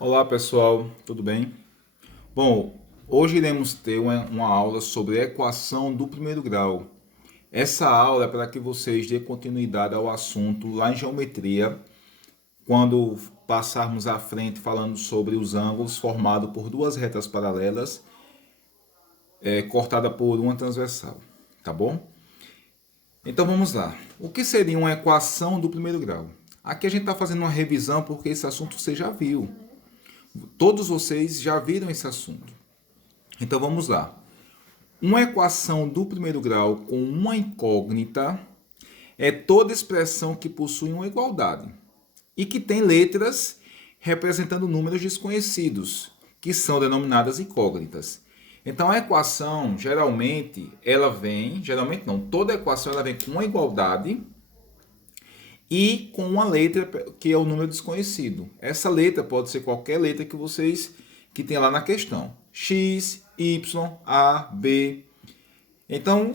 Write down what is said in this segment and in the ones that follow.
Olá pessoal, tudo bem? Bom, hoje iremos ter uma aula sobre equação do primeiro grau. Essa aula é para que vocês dêem continuidade ao assunto lá em geometria, quando passarmos à frente falando sobre os ângulos formados por duas retas paralelas, cortada por uma transversal, tá bom? Então vamos lá. O que seria uma equação do primeiro grau? Aqui a gente está fazendo uma revisão porque esse assunto você já viu. Todos vocês já viram esse assunto. Então vamos lá. Uma equação do primeiro grau com uma incógnita é toda expressão que possui uma igualdade e que tem letras representando números desconhecidos, que são denominadas incógnitas. Então a equação, geralmente não, toda equação ela vem com uma igualdade e com uma letra que é o número desconhecido. Essa letra pode ser qualquer letra que tem lá na questão. X, Y, A, B. Então,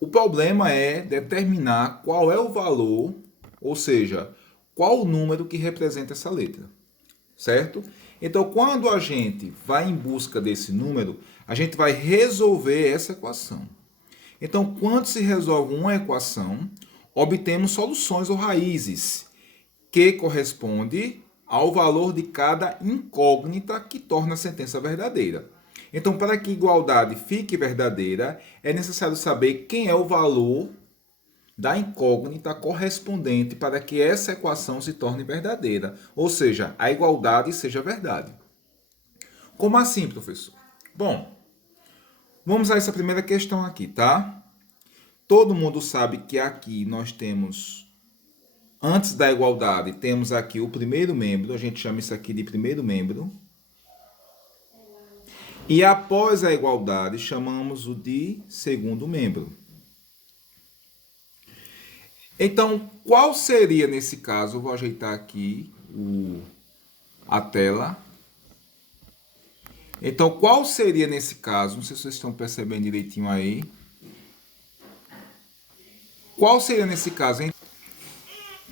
o problema é determinar qual é o valor, ou seja, qual o número que representa essa letra, certo? Então, quando a gente vai em busca desse número, a gente vai resolver essa equação. Então, quando se resolve uma equação, obtemos soluções ou raízes, que corresponde ao valor de cada incógnita que torna a sentença verdadeira. Então, para que igualdade fique verdadeira, é necessário saber quem é o valor da incógnita correspondente para que essa equação se torne verdadeira, ou seja, a igualdade seja verdade. Como assim, professor? Bom, vamos a essa primeira questão aqui, tá? Todo mundo sabe que aqui nós temos, antes da igualdade, temos aqui o primeiro membro, a gente chama isso aqui de primeiro membro. E após a igualdade, chamamos o de segundo membro. Então, qual seria nesse caso? Eu vou ajeitar aqui a tela. Então, qual seria nesse caso? Não sei se vocês estão percebendo direitinho aí. Qual seria nesse caso, hein?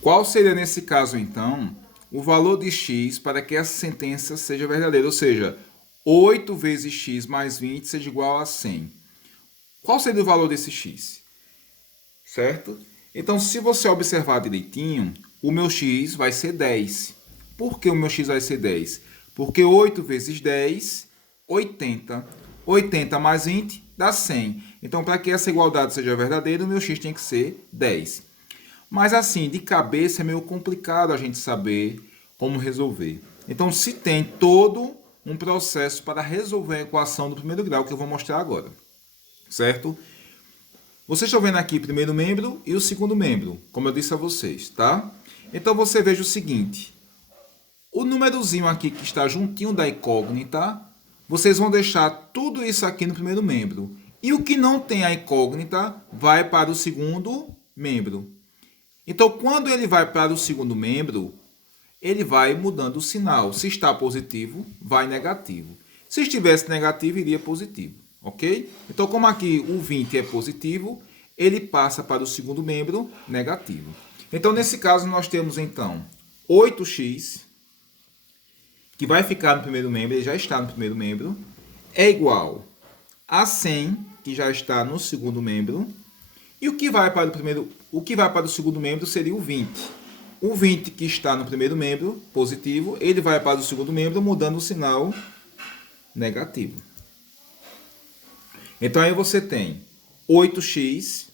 Qual seria nesse caso, então, o valor de x para que essa sentença seja verdadeira? Ou seja, 8 vezes x mais 20 seja igual a 100. Qual seria o valor desse x? Certo? Então, se você observar direitinho, o meu x vai ser 10. Por que o meu x vai ser 10? Porque 8 vezes 10, 80. 80 mais 20 dá 100. Então, para que essa igualdade seja verdadeira, o meu x tem que ser 10. Mas assim, de cabeça é meio complicado a gente saber como resolver. Então, se tem todo um processo para resolver a equação do primeiro grau, que eu vou mostrar agora. Certo? Vocês estão vendo aqui o primeiro membro e o segundo membro, como eu disse a vocês, tá? Então, você veja o seguinte. O númerozinho aqui que está juntinho da incógnita, vocês vão deixar tudo isso aqui no primeiro membro. E o que não tem a incógnita vai para o segundo membro. Então, quando ele vai para o segundo membro, ele vai mudando o sinal. Se está positivo, vai negativo. Se estivesse negativo, iria positivo. Ok? Então, como aqui o 20 é positivo, ele passa para o segundo membro negativo. Então, nesse caso, nós temos, então, 8x, que vai ficar no primeiro membro, ele já está no primeiro membro, é igual a 100, que já está no segundo membro. E o que vai para o segundo membro seria o 20. O 20 que está no primeiro membro, positivo, ele vai para o segundo membro mudando o sinal negativo. Então aí você tem 8x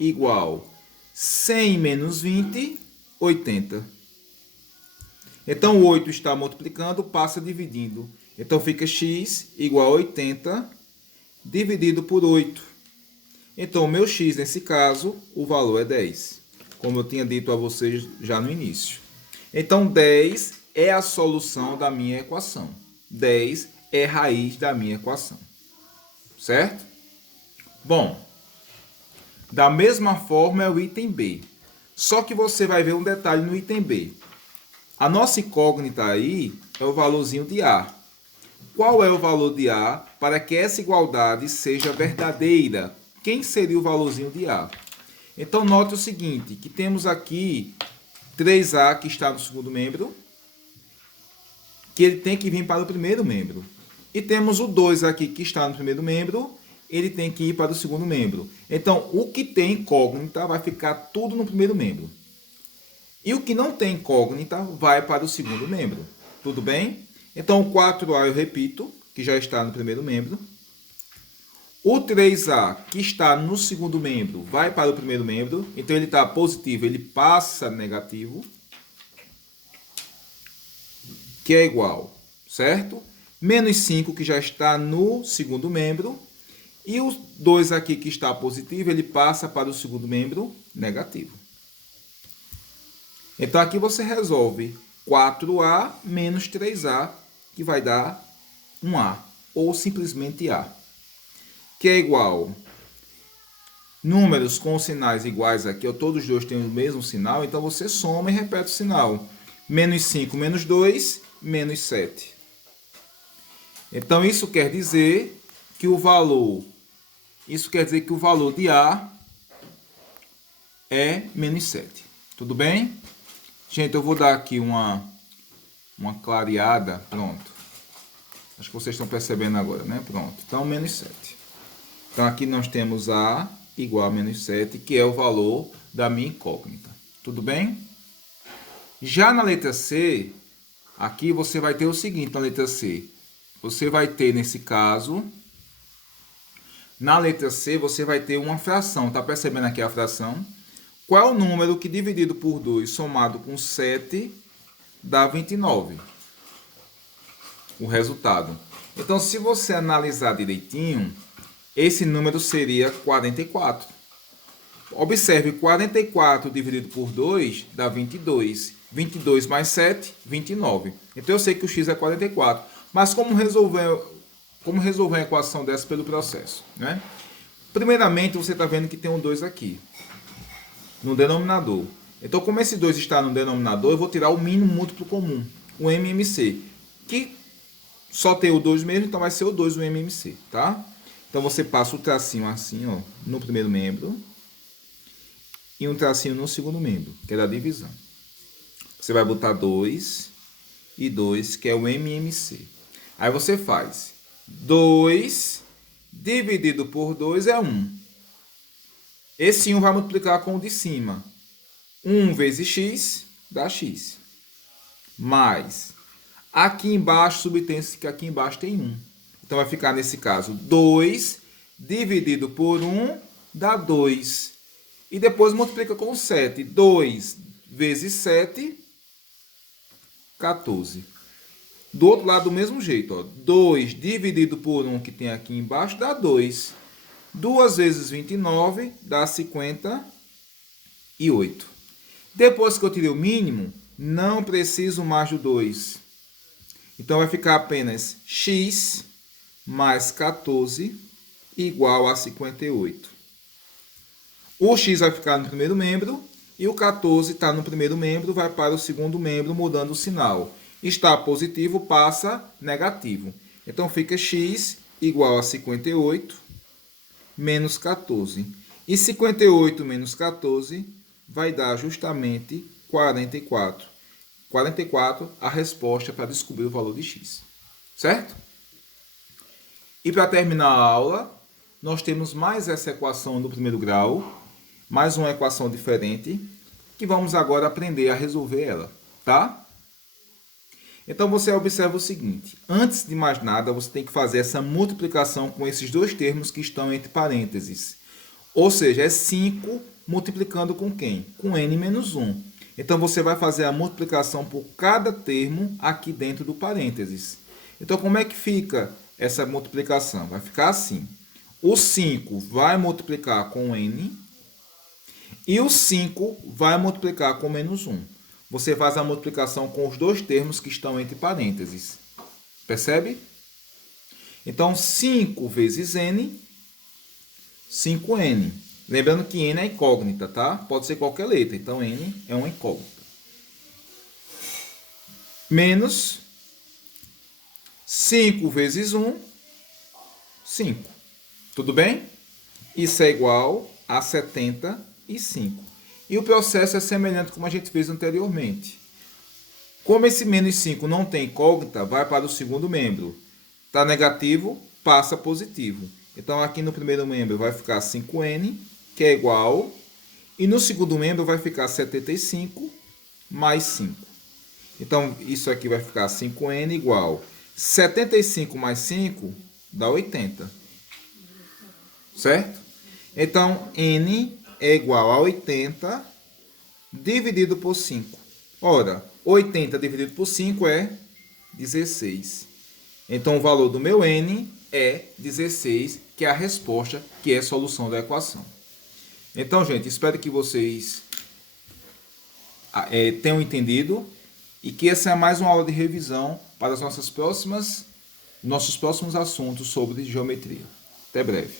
igual 100 menos 20, 80. Então o 8 está multiplicando, passa dividindo. Então fica x igual a 80 dividido por 8. Então, o meu x, nesse caso, o valor é 10. Como eu tinha dito a vocês já no início. Então, 10 é a solução da minha equação. 10 é a raiz da minha equação. Certo? Bom, da mesma forma é o item B. Só que você vai ver um detalhe no item B. A nossa incógnita aí é o valorzinho de A. Qual é o valor de A para que essa igualdade seja verdadeira? Quem seria o valorzinho de A? Então, note o seguinte, que temos aqui 3A que está no segundo membro, que ele tem que vir para o primeiro membro. E temos o 2 aqui que está no primeiro membro, ele tem que ir para o segundo membro. Então, o que tem incógnita vai ficar tudo no primeiro membro. E o que não tem incógnita vai para o segundo membro. Tudo bem? Então, o 4A eu repito, que já está no primeiro membro. O 3A, que está no segundo membro, vai para o primeiro membro. Então, ele está positivo, ele passa negativo. Que é igual, certo? Menos 5, que já está no segundo membro. E o 2 aqui, que está positivo, ele passa para o segundo membro negativo. Então, aqui você resolve 4A menos 3A, que vai dar 1A, ou simplesmente A. Que é igual, números com sinais iguais aqui, todos os dois têm o mesmo sinal, então você soma e repete o sinal. Menos 5 menos 2, menos 7. Então, isso quer dizer que o valor de A é menos 7. Tudo bem? Gente, eu vou dar aqui uma clareada. Pronto. Acho que vocês estão percebendo agora, né? Pronto. Então, menos 7. Então, aqui nós temos A igual a menos 7, que é o valor da minha incógnita. Tudo bem? Já na letra C, aqui você vai ter o seguinte, na letra C. Você vai ter, nesse caso, na letra C, você vai ter uma fração. Tá percebendo aqui a fração? Qual é o número que dividido por 2 somado com 7 dá 29? O resultado. Então, se você analisar direitinho, esse número seria 44. Observe, 44 dividido por 2 dá 22. 22 mais 7, 29. Então, eu sei que o x é 44. Mas como resolver uma equação dessa pelo processo, né? Primeiramente, você está vendo que tem um 2 aqui, no denominador. Então, como esse 2 está no denominador, eu vou tirar o mínimo múltiplo comum, o MMC, que só tem o 2 mesmo, então vai ser o 2 o MMC, tá? Então, você passa o tracinho assim, ó, no primeiro membro, e um tracinho no segundo membro, que é da divisão. Você vai botar 2 e 2, que é o MMC. Aí você faz 2 dividido por 2 é 1. Esse 1 vai multiplicar com o de cima. 1 vezes x dá x. Mais, aqui embaixo, subtém-se que aqui embaixo tem 1. Então, vai ficar, nesse caso, 2 dividido por 1 dá 2. E depois multiplica com 7. 2 vezes 7, 14. Do outro lado, do mesmo jeito, ó. 2 dividido por 1 que tem aqui embaixo dá 2. 2 vezes 29 dá 58. Depois que eu tirei o mínimo, não preciso mais do 2. Então, vai ficar apenas x mais 14 igual a 58. O x vai ficar no primeiro membro e o 14 está no primeiro membro, vai para o segundo membro, mudando o sinal. Está positivo, passa negativo. Então, fica x igual a 58 menos 14. E 58 menos 14 vai dar justamente 44. 44, a resposta para descobrir o valor de x. Certo? E para terminar a aula, nós temos mais essa equação do primeiro grau, mais uma equação diferente, que vamos agora aprender a resolver ela, tá? Então, você observa o seguinte, antes de mais nada, você tem que fazer essa multiplicação com esses dois termos que estão entre parênteses. Ou seja, é 5 multiplicando com quem? Com n menos 1. Então, você vai fazer a multiplicação por cada termo aqui dentro do parênteses. Então, como é que fica essa multiplicação? Vai ficar assim. O 5 vai multiplicar com n e o 5 vai multiplicar com menos 1. Você faz a multiplicação com os dois termos que estão entre parênteses. Percebe? Então, 5 vezes n, 5n. Lembrando que n é incógnita, tá? Pode ser qualquer letra, então n é uma incógnita. Menos 5 vezes 1, 5. Tudo bem? Isso é igual a 75. E o processo é semelhante como a gente fez anteriormente. Como esse menos 5 não tem incógnita, vai para o segundo membro. Está negativo, passa positivo. Então, aqui no primeiro membro vai ficar 5n, que é igual. E no segundo membro vai ficar 75 mais 5. Então, isso aqui vai ficar 5n igual 75 mais 5 dá 80. Certo? Então, n é igual a 80 dividido por 5. Ora, 80 dividido por 5 é 16. Então, o valor do meu n é 16, que é a resposta, que é a solução da equação. Então, gente, espero que vocês tenham entendido e que essa é mais uma aula de revisão para as nossos próximos assuntos sobre geometria. Até breve.